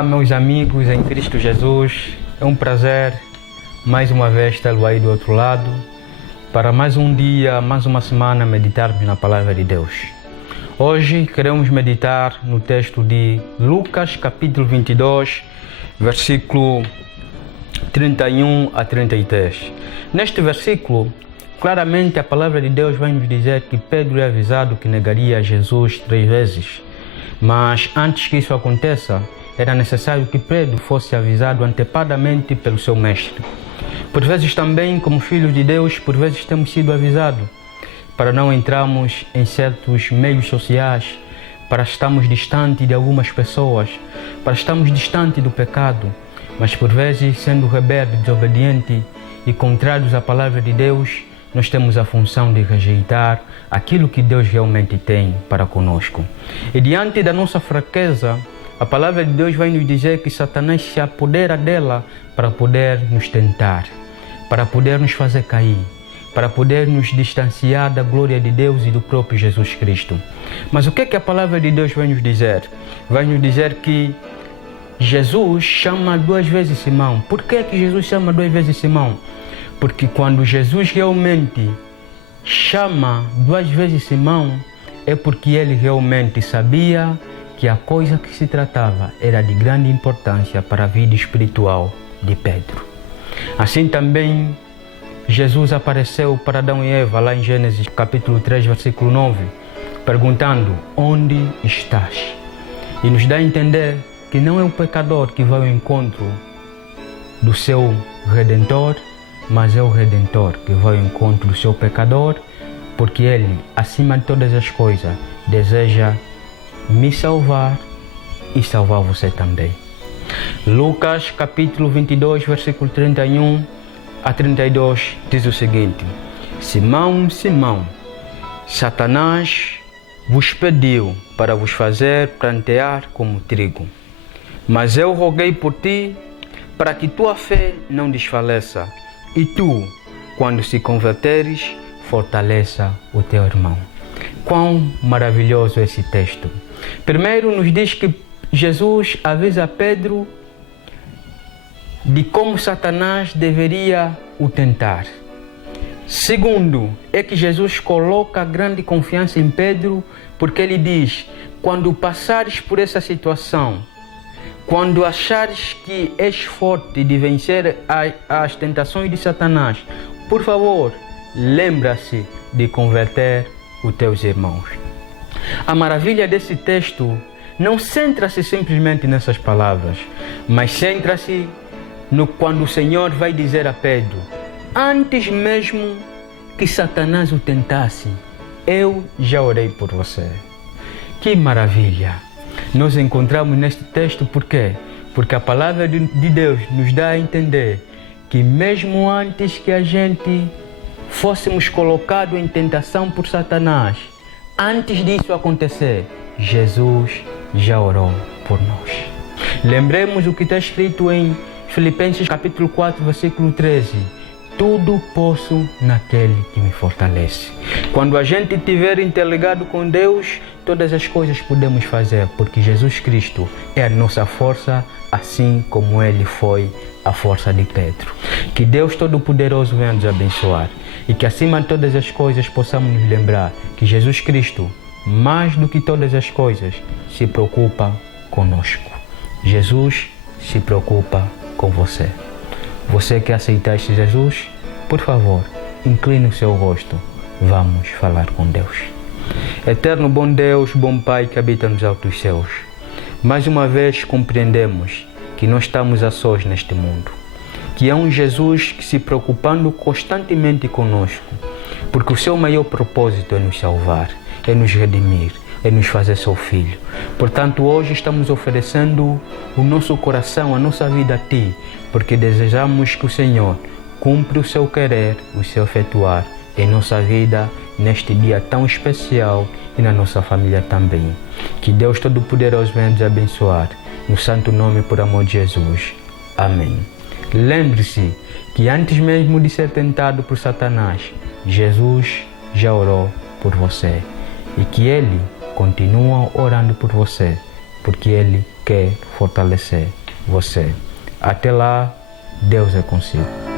Olá, meus amigos em Cristo Jesus. É um prazer mais uma vez tê-lo aí do outro lado para mais um dia, mais uma semana meditarmos na Palavra de Deus. Hoje queremos meditar no texto de Lucas capítulo 22, versículo 31 a 33. Neste versículo, claramente a Palavra de Deus vai nos dizer que Pedro é avisado que negaria Jesus 3 vezes. Mas antes que isso aconteça, era necessário que Pedro fosse avisado antecipadamente pelo seu mestre. Por vezes também, como filhos de Deus, por vezes temos sido avisados para não entrarmos em certos meios sociais, para estarmos distantes de algumas pessoas, para estarmos distantes do pecado, mas por vezes, sendo rebelde, desobediente e contrários à palavra de Deus, nós temos a função de rejeitar aquilo que Deus realmente tem para conosco. E diante da nossa fraqueza, a palavra de Deus vai nos dizer que Satanás se apodera dela para poder nos tentar, para poder nos fazer cair, para poder nos distanciar da glória de Deus e do próprio Jesus Cristo. Mas o que é que a palavra de Deus vai nos dizer? Vai nos dizer que Jesus chama 2 vezes Simão. Por que é que Jesus chama 2 vezes Simão? Porque quando Jesus realmente chama 2 vezes Simão, é porque ele realmente sabia que a coisa que se tratava era de grande importância para a vida espiritual de Pedro. Assim também, Jesus apareceu para Adão e Eva, lá em Gênesis capítulo 3, versículo 9, perguntando: onde estás? E nos dá a entender que não é o pecador que vai ao encontro do seu Redentor, mas é o Redentor que vai ao encontro do seu pecador, porque ele, acima de todas as coisas, deseja me salvar e salvar você também. Lucas capítulo 22, versículo 31 a 32 diz o seguinte: Simão, Simão, Satanás vos pediu para vos fazer prantear como trigo, mas eu roguei por ti para que tua fé não desfaleça, e tu, quando se converteres, fortaleça o teu irmão. Quão maravilhoso é esse texto! Primeiro nos diz que Jesus avisa Pedro de como Satanás deveria o tentar. Segundo, é que Jesus coloca grande confiança em Pedro, porque ele diz: quando passares por essa situação, quando achares que és forte de vencer as tentações de Satanás, por favor, lembra-se de converter os teus irmãos. A maravilha desse texto não centra-se simplesmente nessas palavras, mas centra-se no quando o Senhor vai dizer a Pedro: antes mesmo que Satanás o tentasse, eu já orei por você. Que maravilha! Nós encontramos neste texto por quê? Porque a palavra de Deus nos dá a entender que mesmo antes que a gente fôssemos colocados em tentação por Satanás, antes disso acontecer, Jesus já orou por nós. Lembremos o que está escrito em Filipenses capítulo 4, versículo 13. Tudo posso naquele que me fortalece. Quando a gente estiver interligado com Deus, todas as coisas podemos fazer, porque Jesus Cristo é a nossa força, assim como Ele foi a força de Pedro. Que Deus Todo-Poderoso venha nos abençoar e que acima de todas as coisas possamos nos lembrar que Jesus Cristo, mais do que todas as coisas, se preocupa conosco. Jesus se preocupa com você. Você que aceitaste Jesus, por favor, incline o seu rosto. Vamos falar com Deus. Eterno bom Deus, bom Pai que habita nos altos céus, mais uma vez compreendemos que nós estamos a sós neste mundo, que é um Jesus que se preocupando constantemente conosco, porque o seu maior propósito é nos salvar, é nos redimir, é nos fazer seu filho. Portanto, hoje estamos oferecendo o nosso coração, a nossa vida a Ti, porque desejamos que o Senhor cumpra o seu querer, o seu efetuar em nossa vida, neste dia tão especial e na nossa família também. Que Deus Todo-Poderoso venha nos abençoar, no santo nome por amor de Jesus. Amém. Lembre-se que antes mesmo de ser tentado por Satanás, Jesus já orou por você e que Ele continua orando por você, porque Ele quer quer fortalecer você. Até lá, Deus é consigo.